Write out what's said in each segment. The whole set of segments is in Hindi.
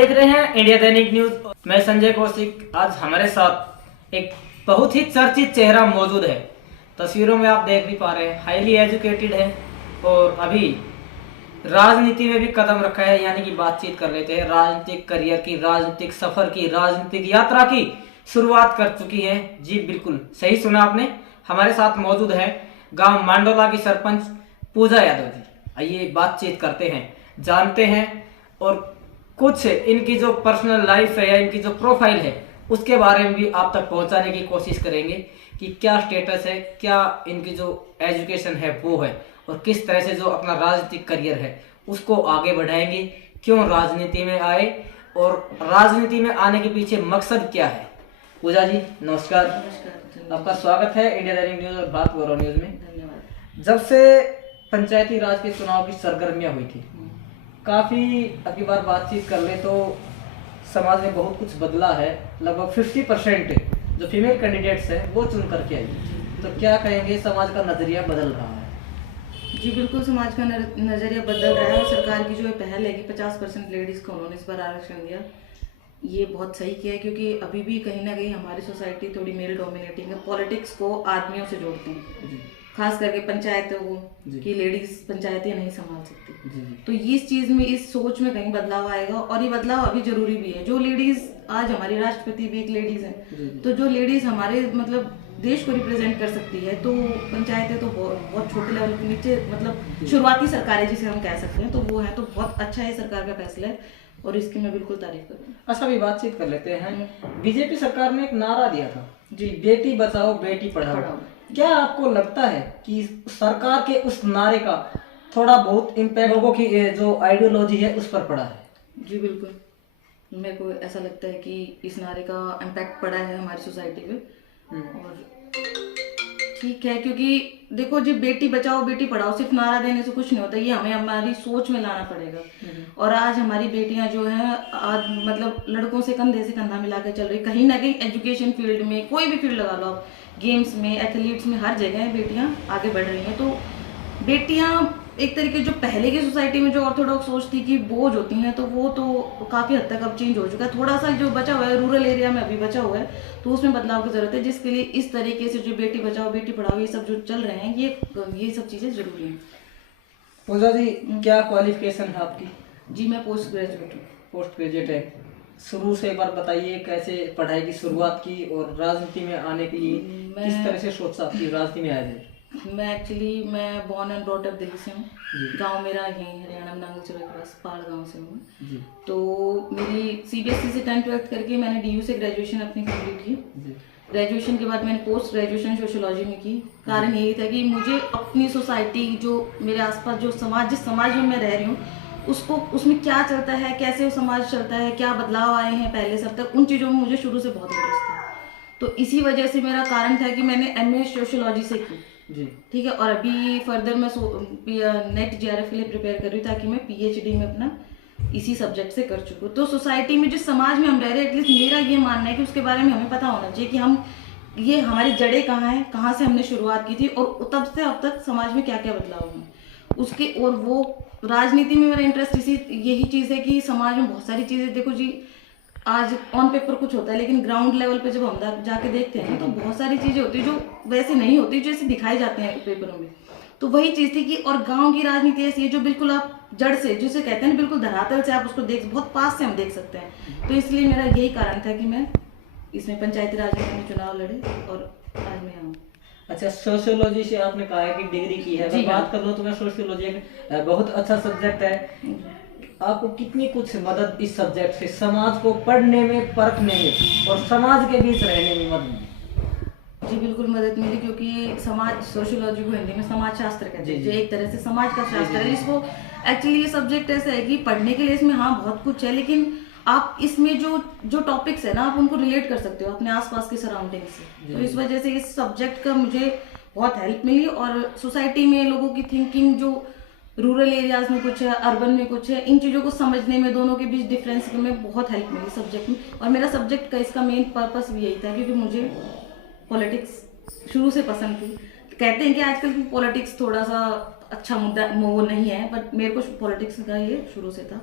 देख रहे हैं इंडिया दैनिक न्यूज। मैं संजय कौशिक। आज हमारे साथ एक बहुत ही चर्चित चेहरा मौजूद है। तस्वीरों में आप देख भी पा रहे हैं, हाईली एजुकेटेड है और अभी राजनीति में भी कदम रखा है, यानी कि बातचीत कर लेते हैं। राजनीतिक करियर की, राजनीतिक सफर की, राजनीतिक यात्रा की शुरुआत कर चुकी है। जी बिल्कुल सही सुना आपने। हमारे साथ मौजूद है गांव मांडोला की सरपंच पूजा यादव जी। आइए बातचीत करते हैं, जानते हैं और कुछ इनकी जो पर्सनल लाइफ है या इनकी जो प्रोफाइल है उसके बारे में भी आप तक पहुंचाने की कोशिश करेंगे कि क्या स्टेटस है, क्या इनकी जो एजुकेशन है वो है और किस तरह से जो अपना राजनीतिक करियर है उसको आगे बढ़ाएंगे, क्यों राजनीति में आए और राजनीति में आने के पीछे मकसद क्या है। पूजा जी नमस्कार। आपका स्वागत है इंडिया दैनिक न्यूज और भारत गौरव न्यूज में। धन्यवाद। जब से पंचायती राज के चुनाव की सरगर्मियां हुई थी, काफ़ी अगली बार बातचीत कर ले तो समाज में बहुत कुछ बदला है। लगभग 50% जो फीमेल कैंडिडेट्स हैं वो चुन करके आई। तो क्या कहेंगे, समाज का नज़रिया बदल रहा है? जी बिल्कुल, समाज का नज़रिया बदल रहा है और सरकार की जो पहल है कि 50% लेडीज़ को उन्होंने इस बार आरक्षण दिया, ये बहुत सही किया है। क्योंकि अभी भी कहीं ना कहीं हमारी सोसाइटी थोड़ी मेल डोमिनेटिंग है। पॉलिटिक्स को आदमियों से जोड़ते हैं, खास करके पंचायतों को, कि लेडीज पंचायतें नहीं संभाल सकती। तो इस चीज में, इस सोच में कहीं बदलाव आएगा और ये बदलाव अभी जरूरी भी है। जो लेडीज आज हमारी राष्ट्रपति भी एक लेडीज है, तो जो लेडीज हमारे मतलब देश को रिप्रेजेंट कर सकती है, तो पंचायतें तो बहुत छोटे लेवल के नीचे मतलब शुरुआती सरकारें जिसे हम कह सकते हैं, तो वो है। तो बहुत अच्छा है सरकार का फैसला है और इसकी मैं बिल्कुल तारीफ करूँ। अच्छा, अभी बातचीत कर लेते हैं। बीजेपी सरकार ने एक नारा दिया था जी, बेटी बचाओ बेटी पढ़ाओ। क्या आपको लगता है कि सरकार के उस नारे का थोड़ा बहुत इम्पैक्ट लोगों की जो आइडियोलॉजी है उस पर पड़ा है? जी बिल्कुल, मेरे को ऐसा लगता है कि इस नारे का इम्पैक्ट पड़ा है हमारी सोसाइटी पे। और ठीक है, क्योंकि देखो जी, बेटी बचाओ बेटी पढ़ाओ सिर्फ नारा देने से कुछ नहीं होता, ये हमें हमारी सोच में लाना पड़ेगा। और आज हमारी बेटियां जो हैं आज मतलब लड़कों से कंधे से कंधा मिला के चल रही। कहीं ना कहीं एजुकेशन फील्ड में, कोई भी फील्ड लगा लो आप, गेम्स में, एथलीट्स में, हर जगह बेटियां आगे बढ़ रही हैं। तो बेटियां एक तरीके जो पहले की सोसाइटी में जो ऑर्थोडॉक्स सोच थी कि बोझ होती हैं, तो वो तो काफ़ी हद तक अब चेंज हो चुका है। थोड़ा सा जो बचा हुआ है रूरल एरिया में अभी बचा हुआ है, तो उसमें बदलाव की जरूरत है, जिसके लिए इस तरीके से जो बेटी बचाओ बेटी पढ़ाओ ये सब जो चल रहे हैं, ये सब चीज़ें जरूरी हैं। पूजा जी क्या क्वालिफिकेशन है आपकी? जी मैं पोस्ट ग्रेजुएट हूँ। पोस्ट ग्रेजुएट है। शुरू से एक बार बताइए कैसे पढ़ाई की शुरुआत की और राजनीति में आने के लिए किस तरह से सोचा आपकी राजनीति में आए? मैं born and brought up Delhi से हूँ। गांव मेरा यहीं हरियाणा में नांगल के पास पाल गांव से हूँ। तो मेरी सीबीएसई से 10th-12th करके मैंने डीयू से ग्रेजुएशन अपनी कंप्लीट की। ग्रेजुएशन के बाद मैंने पोस्ट ग्रेजुएशन सोशियोलॉजी में की। कारण यही था कि मुझे अपनी सोसाइटी, जो मेरे आसपास जो समाज, जिस समाज में मैं रह रही हूँ, उसमें क्या चलता है, कैसे वो समाज चलता है, क्या बदलाव आए हैं पहले से अब तक, उन चीज़ों में मुझे शुरू से बहुत इंटरेस्ट था। तो इसी वजह से मेरा कारण था कि मैंने एमए सोशियोलॉजी से की। ठीक है, और अभी फर्दर मैं नेट जेआरएफ के लिए प्रिपेयर कर रही हूँ, ताकि मैं पीएचडी में अपना इसी सब्जेक्ट से कर चुकूँ। तो सोसाइटी में जिस समाज में हम रह रहे हैं, एटलीस्ट मेरा ये मानना है कि उसके बारे में हमें पता होना चाहिए कि हम ये हमारी जड़ें कहाँ हैं, कहाँ से हमने शुरुआत की थी और तब से अब तक समाज में क्या क्या बदलाव हुए उसके। और वो राजनीति में मेरा इंटरेस्ट यही चीज़ है कि समाज में बहुत सारी चीज़ें, देखो जी, आज ऑन पेपर कुछ होता है लेकिन ग्राउंड लेवल पे जब हम जाके देखते हैं तो बहुत सारी चीज़ें होती है जो वैसे नहीं होती जैसे दिखाई जाते हैं पेपरों में। तो वही चीज़ थी कि, और गांव की राजनीति ऐसी है जो बिल्कुल आप जड़ से, जिसे कहते हैं बिल्कुल धरातल से आप उसको बहुत पास से हम देख सकते हैं। तो इसलिए मेरा यही कारण था कि मैं इसमें पंचायती राज में चुनाव लड़े और आज मैं आऊँ। अच्छा, सोशियोलॉजी से आपने कहा है कि डिग्री की है। अगर बात कर लो तो मैं सोशियोलॉजी एक बहुत अच्छा सब्जेक्ट है। आपको कितनी कुछ मदद इस सब्जेक्ट से समाज को पढ़ने में, परखने में और समाज के बीच रहने में मदद मिली? जी बिल्कुल मदद मिली, क्योंकि समाज, सोशियोलॉजी को हिंदी में समाज शास्त्र कहते हैं, जो एक तरह से समाज का शास्त्र है। इसको एक्चुअली ये सब्जेक्ट ऐसा है कि पढ़ने के लिए इसमें हाँ बहुत कुछ है, लेकिन आप इसमें जो टॉपिक्स है ना, आप उनको रिलेट कर सकते हो अपने आसपास के सराउंडिंग से। तो इस वजह से इस सब्जेक्ट का मुझे बहुत हेल्प मिली और सोसाइटी में लोगों की थिंकिंग, जो रूरल एरियाज में कुछ है, अर्बन में कुछ है, इन चीज़ों को समझने में, दोनों के बीच डिफरेंस में बहुत हेल्प मिली सब्जेक्ट में। और मेरा सब्जेक्ट का इसका मेन पर्पस भी यही था, क्योंकि मुझे पॉलिटिक्स शुरू से पसंद थी। कहते हैं कि आजकल की पॉलिटिक्स थोड़ा सा अच्छा मुद्दा वो नहीं है, बट मेरे को पॉलिटिक्स का ये शुरू से था।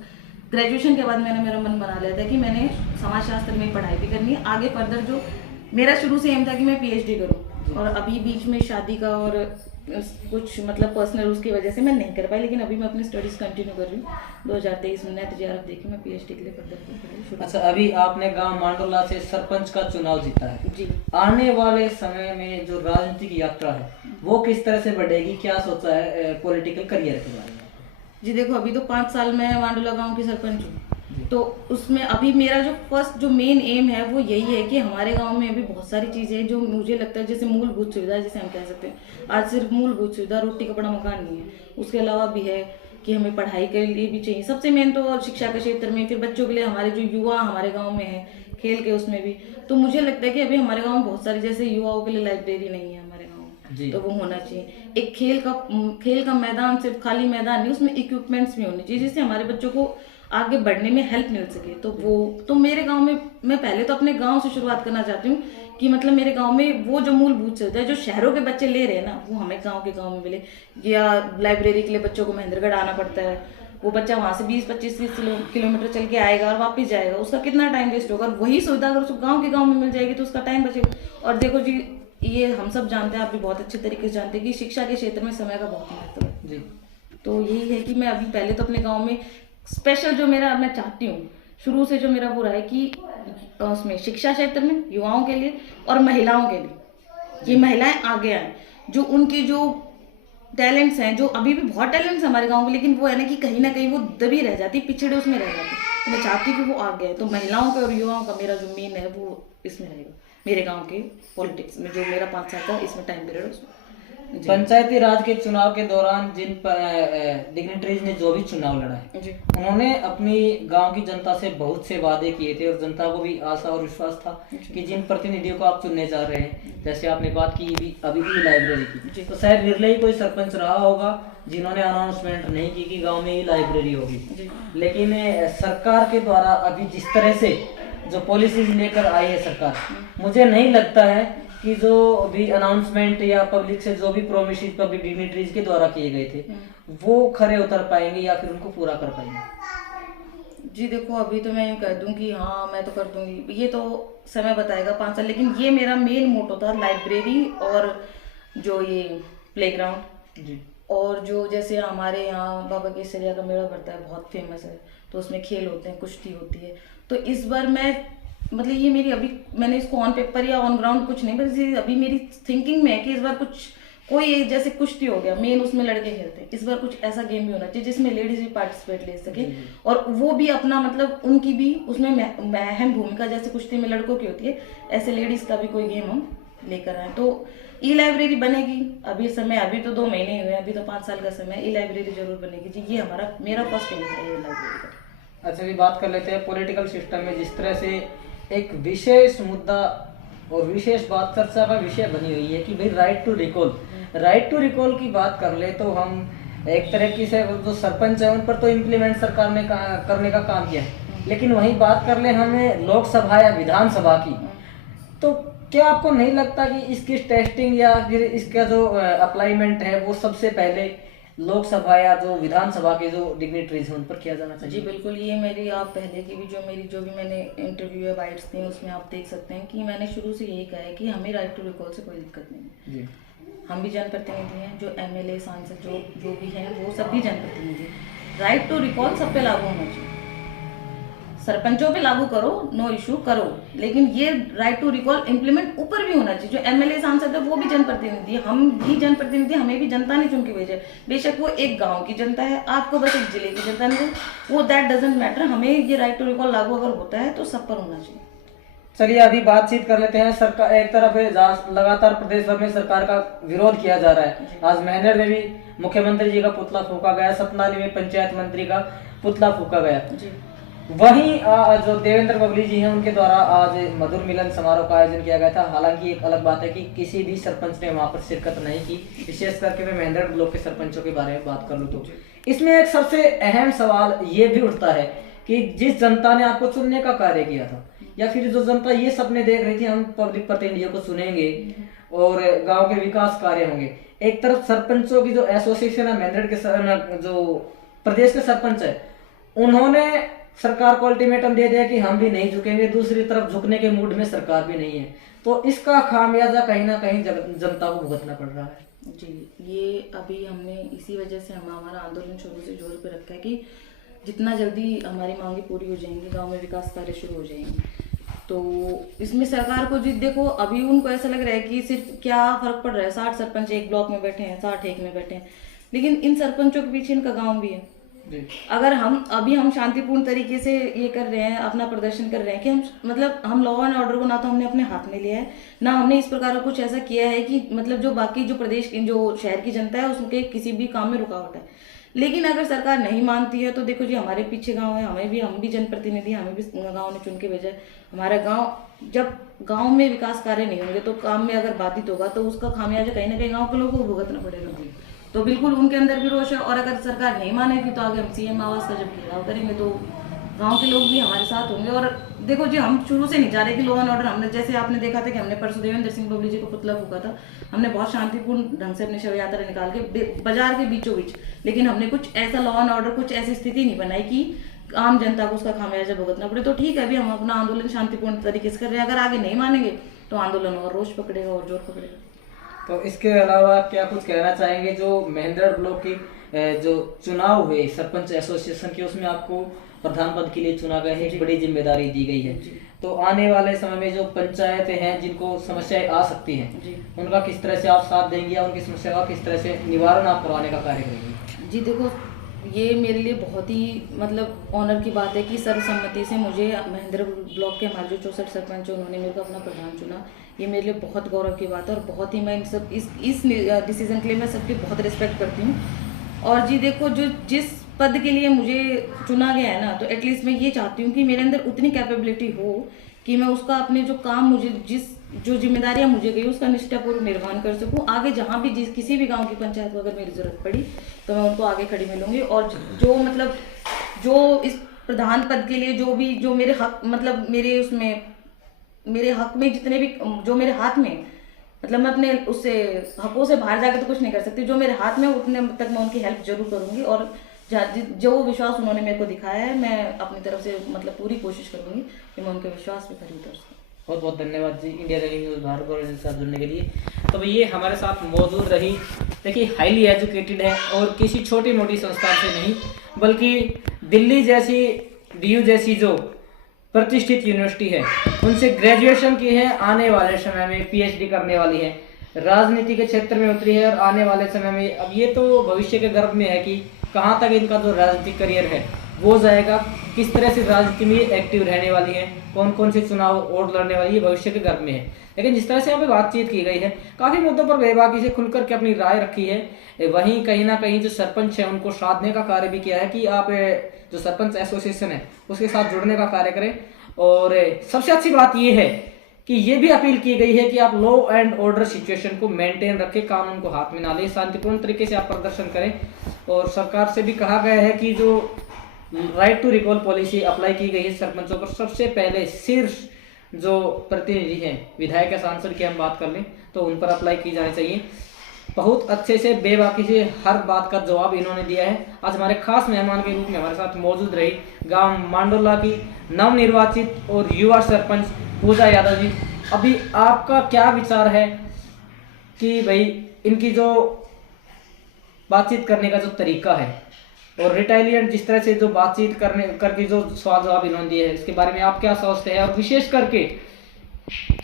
ग्रेजुएशन के बाद मैंने मेरा मन बना लिया था कि मैंने समाजशास्त्र में पढ़ाई भी करनी है आगे फर्दर। जो मेरा शुरू से एम था कि मैं पीएचडी करूं, और अभी बीच में शादी का और कुछ मतलब पर्सनल उसकी वजह से मैं नहीं कर पाई, लेकिन अभी मैं अपनी स्टडीज कंटिन्यू कर रही हूँ। 2023 में नेट जेआरएफ देके मैं पीएचडी के लिए फर्दर। अच्छा, अभी आपने गांव मांडोला से सरपंच का चुनाव जीता है जी। आने वाले समय में जो राजनीतिक यात्रा है वो किस तरह से बढ़ेगी, क्या सोचा है पॉलिटिकल करियर के बारे में? जी देखो, अभी तो 5 साल मैं मांडोला गांव की सरपंच हूँ, तो उसमें अभी मेरा जो मेन एम है वो यही है कि हमारे गांव में अभी बहुत सारी चीज़ें हैं जो मुझे लगता है जैसे मूलभूत सुविधा, जैसे हम कह सकते हैं आज सिर्फ मूलभूत सुविधा रोटी कपड़ा मकान नहीं है, उसके अलावा भी है कि हमें पढ़ाई के लिए भी चाहिए। सबसे मेन तो शिक्षा के क्षेत्र में, फिर बच्चों के लिए हमारे जो युवा हमारे गाँव में है खेल के उसमें भी, तो मुझे लगता है कि अभी हमारे गाँव में बहुत सारी जैसे युवाओं के लिए लाइब्रेरी नहीं है हमारे गाँव में, तो वो होना चाहिए। एक खेल का मैदान, सिर्फ खाली मैदान नहीं, उसमें इक्विपमेंट्स भी होने चाहिए जिससे हमारे बच्चों को आगे बढ़ने में हेल्प मिल सके। तो मेरे गांव में, मैं पहले तो अपने गांव से शुरुआत करना चाहती हूँ कि मतलब मेरे गांव में वो जो मूलभूत सुविधा है जो शहरों के बच्चे ले रहे हैं ना, वो हमें गांव में मिले। या लाइब्रेरी के लिए बच्चों को महेंद्रगढ़ आना पड़ता है, वो बच्चा वहाँ से 20-25 किलोमीटर चल के आएगा और वापस जाएगा, उसका कितना टाइम वेस्ट होगा। वही सुविधा अगर उसको गाँव में मिल जाएगी तो उसका टाइम बचेगा। और देखो जी, ये हम सब जानते हैं, आप भी बहुत अच्छे तरीके से जानते हैं कि शिक्षा के क्षेत्र में समय का बहुत महत्व है जी। तो यही है कि मैं अभी पहले तो अपने गाँव में स्पेशल जो मेरा मैं चाहती हूँ शुरू से जो मेरा वो रहा है कि उसमें शिक्षा क्षेत्र में युवाओं के लिए और महिलाओं के लिए कि महिलाएं आगे आए, जो उनके जो टैलेंट्स हैं, जो अभी भी बहुत टैलेंट्स हैं हमारे गांव में, लेकिन वो है ना कि कहीं ना कहीं वो दबी रह जाती, पिछड़े उसमें रह जाती। तो मैं चाहती हूँ कि वो आगे आए। तो महिलाओं के और युवाओं का मेरा जो मेन है वो इसमें रहेगा, मेरे गाँव के पॉलिटिक्स में जो मेरा 5 साल का इसमें टाइम पीरियड उसमें। पंचायती राज के चुनाव के दौरान जिन डिग्निटरीज ने जो भी चुनाव लड़ा है उन्होंने अपनी गांव की जनता से बहुत से वादे किए थे और जनता को भी आशा और विश्वास था कि जिन प्रतिनिधियों को आप चुनने जा रहे हैं, जैसे आपने बात की अभी भी लाइब्रेरी की, तो शायद विरले ही कोई सरपंच रहा होगा जिन्होंने अनाउंसमेंट नहीं की कि गाँव में ही लाइब्रेरी होगी। लेकिन सरकार के द्वारा अभी जिस तरह से जो पॉलिसीज लेकर आई है सरकार, मुझे नहीं लगता है कि जो भी अनाउंसमेंट या पब्लिक से जो भी प्रोमिसेस पब्लिक डिग्निटरीज के द्वारा किए गए थे वो खरे उतर पाएंगे या फिर उनको पूरा कर पाएंगे। जी देखो, अभी तो मैं कह दूं कि हाँ मैं तो कर दूंगी, ये तो समय बताएगा 5 साल, लेकिन ये मेरा मेन मोटो था लाइब्रेरी और जो ये प्लेग्राउंड जी। और जो जैसे हमारे यहाँ बाबा केसरिया का मेला पड़ता है, बहुत फेमस है, तो उसमें खेल होते हैं, कुश्ती होती है। तो इस बार मैं मतलब ये मेरी अभी मैंने इसको ऑन पेपर या ऑन ग्राउंड कुछ नहीं, बस अभी मेरी थिंकिंग में है कि इस बार कोई जैसे कुश्ती हो गया, मेन उसमें लड़के खेलते हैं, इस बार कुछ ऐसा गेम भी होना चाहिए जिसमें लेडीज भी पार्टिसिपेट ले सके और वो भी अपना मतलब उनकी भी उसमें अहम भूमिका जैसे कुश्ती में लड़कों की होती है, ऐसे लेडीज का भी कोई गेम हम लेकर आए। तो ई लाइब्रेरी बनेगी, अभी समय, अभी तो 2 महीने हुए, अभी तो 5 साल का समय, ई लाइब्रेरी जरूर बनेगी जी। ये मेरा फर्स्ट एम है ये लाइब्रेरी का। अच्छा, भी बात कर लेते हैं पॉलिटिकल सिस्टम में जिस तरह से एक विशेष मुद्दा और विशेष बात चर्चा का विषय बनी हुई है कि भाई राइट टू रिकॉल की बात कर ले तो हम एक तरीके से जो सरपंच है उन पर तो इम्प्लीमेंट सरकार ने करने का काम किया है, लेकिन वहीं बात कर ले हमें लोकसभा या विधानसभा की, तो क्या आपको नहीं लगता कि इसकी टेस्टिंग या फिर इसका जो अप्लाईमेंट है वो सबसे पहले लोकसभा या जो विधानसभा के जो डिग्निटरीज हैं उन पर किया जाना चाहिए? जी बिल्कुल, ये मेरी आप पहले की भी जो भी मैंने इंटरव्यू या बाइट्स दी उसमें आप देख सकते हैं कि मैंने शुरू से यही कहा है कि हमें राइट टू रिकॉल से कोई दिक्कत नहीं है जी। हम भी जनप्रतिनिधि हैं, जो एमएलए सांसद जो भी हैं वो सब भी जनप्रतिनिधि। राइट टू रिकॉल सब पे लागू होना चाहिए, सरपंचों पे लागू करो, नो इशू करो, लेकिन ये राइट टू रिकॉल इम्प्लीमेंट ऊपर भी होना चाहिए। जो एमएलए सांसद है वो भी जनप्रतिनिधि, हम भी जनप्रतिनिधि, हमें भी जनता ने चुन के भेजा। बेशक वो एक गांव की जनता है, आपको बस एक जिले की जनता ने, वो दैट डजंट मैटर। हमें ये राइट टू रिकॉल लागू अगर होता है तो सब पर होना चाहिए। चलिए अभी बातचीत कर लेते हैं। सरकार एक तरफ लगातार प्रदेश भर में सरकार का विरोध किया जा रहा है। आज महेंद्रगढ़ में भी मुख्यमंत्री जी का पुतला फूका गया, सतनाली में पंचायत मंत्री का पुतला फूका गया जी। वहीं जो देवेंद्र बबली जी हैं उनके द्वारा आज मधुर मिलन समारोह का आयोजन किया गया था। हालांकि एक अलग बात है कि किसी भी सरपंच ने वहां पर शिरकत नहीं की, विशेष करके मैं महेंद्रगढ़ ब्लॉक के सरपंचों के बारे में बात कर लूँ तो इसमें एक सबसे अहम सवाल ये भी उठता है कि जिस जनता ने आपको चुनने का कार्य किया था या फिर जो जनता ये सपने देख रही थी हम पब्लिक प्रतिनिधियों को चुनेंगे और गांव के विकास कार्य होंगे, एक तरफ सरपंचों की जो एसोसिएशन है महेंद्रगढ़ के जो प्रदेश के सरपंच है उन्होंने सरकार को अल्टीमेटम दे दिया कि हम भी नहीं झुकेंगे, दूसरी तरफ झुकने के मूड में सरकार भी नहीं है, तो इसका खामियाजा कहीं ना कहीं जनता को भुगतना पड़ रहा है। जी, ये अभी हमने इसी वजह से हमारा आंदोलन शुरू से जोर पे रखा है कि जितना जल्दी हमारी मांगे पूरी हो जाएंगी, गांव में विकास कार्य शुरू हो जाएंगे। तो इसमें सरकार को जी देखो, अभी उनको ऐसा लग रहा है कि सिर्फ क्या फर्क पड़ रहा है, 60 सरपंच एक ब्लॉक में बैठे हैं, 60 एक में बैठे हैं, लेकिन इन सरपंचों के पीछे इनका गाँव भी है। अगर हम शांतिपूर्ण तरीके से ये कर रहे हैं, अपना प्रदर्शन कर रहे हैं कि हम लॉ एंड ऑर्डर को ना तो हमने अपने हाथ में लिया है, ना हमने इस प्रकार का कुछ ऐसा किया है कि जो बाकी जो प्रदेश की जो शहर की जनता है उसके किसी भी काम में रुकावट है। लेकिन अगर सरकार नहीं मानती है तो देखो जी, हमारे पीछे गांव है, हम भी जनप्रतिनिधि, हमें भी गांव ने चुन के भेजा है। हमारा गांव, जब गांव में विकास कार्य नहीं होंगे तो काम में अगर बाधित होगा तो उसका खामियाजा कहीं ना कहीं गांव के लोगों को भुगतना पड़ेगा। तो बिल्कुल उनके अंदर भी रोष है, और अगर सरकार नहीं मानेगी तो आगे हम सीएम आवास का जब घेराव करेंगे तो गांव के लोग भी हमारे साथ होंगे। और देखो जी, हम शुरू से नहीं चाह रहे कि लॉ एंड ऑर्डर, हमने जैसे आपने देखा था कि हमने परसों देवेंद्र सिंह बबली जी को पुतला फूका था, हमने बहुत शांतिपूर्ण ढंग से अपनी शव यात्रा निकाल के बाजार के बीचों बीच, लेकिन हमने कुछ ऐसा लॉ एंड ऑर्डर, कुछ ऐसी स्थिति नहीं बनाई कि आम जनता को उसका खामियाजा भुगतना पड़े। तो ठीक है, अभी हम अपना आंदोलन शांतिपूर्ण तरीके से कर रहे हैं, अगर आगे नहीं मानेंगे तो आंदोलन और रोष पकड़ेगा और जोर पकड़ेगा। तो इसके अलावा क्या कुछ कहना चाहेंगे जो महेंद्र ब्लॉक की जो चुनाव हुए सरपंच एसोसिएशन के, उसमें आपको प्रधान पद के लिए चुना गया है, एक बड़ी जिम्मेदारी दी गई है, तो आने वाले समय में जो पंचायतें हैं जिनको समस्याएं आ सकती हैं, उनका किस तरह से आप साथ देंगे या उनकी समस्या का किस तरह से निवारण आप करवाने का कार्य करेंगे? जी देखो, ये मेरे लिए बहुत ही ऑनर की बात है कि सर्वसम्मति से मुझे महेंद्र ब्लॉक के हमारे जो 64 सरपंच उन्होंने मेरे को अपना प्रधान चुना। ये मेरे लिए बहुत गौरव की बात है, और बहुत ही मैं इन सब इस डिसीजन के लिए मैं सबकी बहुत रिस्पेक्ट करती हूँ। और जी देखो, जो जिस पद के लिए मुझे चुना गया है ना, तो एटलीस्ट मैं ये चाहती हूँ कि मेरे अंदर उतनी कैपेबिलिटी हो कि मैं उसका अपने जो काम मुझे जो जिम्मेदारियां मुझे गई उसका निष्ठापूर्वक निर्वहन कर सकूं। आगे जहां भी किसी भी गांव की पंचायत को अगर मेरी जरूरत पड़ी तो मैं उनको आगे खड़ी मिलूंगी, और जो इस प्रधान पद के लिए जो मेरे हक मेरे हक में जितने भी जो मेरे हाथ में, मैं अपने उससे हकों से बाहर जाकर तो कुछ नहीं कर सकती, जो मेरे हाथ में उतने तक मैं उनकी हेल्प जरूर करूंगी। और जो विश्वास उन्होंने मेरे को दिखाया है, मैं अपनी तरफ से पूरी कोशिश करूंगी कि मैं उनके विश्वास पे खरी उतर सकूं। बहुत बहुत धन्यवाद जी इंडिया डेली न्यूज़ भारत के साथ जुड़ने के लिए। तो ये हमारे साथ मौजूद रही, देखिए हाईली एजुकेटेड है और किसी छोटी मोटी संस्थान से नहीं, बल्कि दिल्ली जैसी DU जैसी जो प्रतिष्ठित यूनिवर्सिटी है उनसे ग्रेजुएशन की है, आने वाले समय में PhD करने वाली है, राजनीति के क्षेत्र में उतरी है, और आने वाले समय में अब ये तो भविष्य के गर्भ में है कि कहाँ तक इनका जो राजनीतिक करियर है वो जाएगा, किस तरह से राजनीति में एक्टिव रहने वाली है, कौन कौन से चुनाव और लड़ने वाली है, भविष्य के गर्भ में है। लेकिन जिस तरह से यहाँ पे बातचीत की गई है, काफ़ी मुद्दों पर बेबाकी से खुलकर के अपनी राय रखी है, वहीं कहीं ना कहीं जो सरपंच है उनको साधने का कार्य भी किया है कि आप जो सरपंच एसोसिएशन है उसके साथ जुड़ने का कार्य करें। और सबसे अच्छी बात ये है कि ये भी अपील की गई है कि आप लॉ एंड ऑर्डर सिचुएशन को मेंटेन रखें, कानून को हाथ में ना लें, शांतिपूर्ण तरीके से आप प्रदर्शन करें। और सरकार से भी कहा गया है कि जो right to recall policy apply की गई है सरपंचों पर, सबसे पहले शीर्ष जो प्रतिनिधि हैं, विधायक या सांसद की हम बात कर लें तो उन पर अप्लाई की जानी चाहिए। बहुत अच्छे से बेबाकी से हर बात का जवाब इन्होंने दिया है। आज हमारे खास मेहमान के रूप में हमारे साथ मौजूद रही गांव मांडोला की नवनिर्वाचित और युवा सरपंच पूजा यादव जी। अभी आपका क्या विचार है कि भाई इनकी जो बातचीत करने का जो तरीका है और रिटेलिएंट जिस तरह से जो बातचीत करके जो सवाल जवाब इन्होंने दिए है, इसके बारे में आप क्या सोचते हैं? और विशेष करके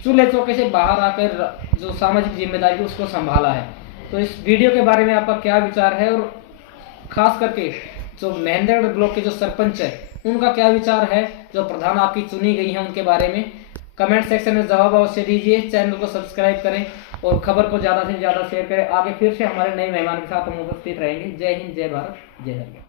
चूल्हे चौके से बाहर आकर जो सामाजिक जिम्मेदारी उसको संभाला है, तो इस वीडियो के बारे में आपका क्या विचार है? और खास करके जो महेंद्रगढ़ ब्लॉक के जो सरपंच है उनका क्या विचार है, जो प्रधान आपकी चुनी गई है उनके बारे में कमेंट सेक्शन में जवाब अवश्य दीजिए। चैनल को सब्सक्राइब करें और खबर को ज़्यादा से ज़्यादा शेयर करें। आगे फिर से हमारे नए मेहमान के साथ हम उपस्थित रहेंगे। जय हिंद, जय भारत, जय हरियाणा।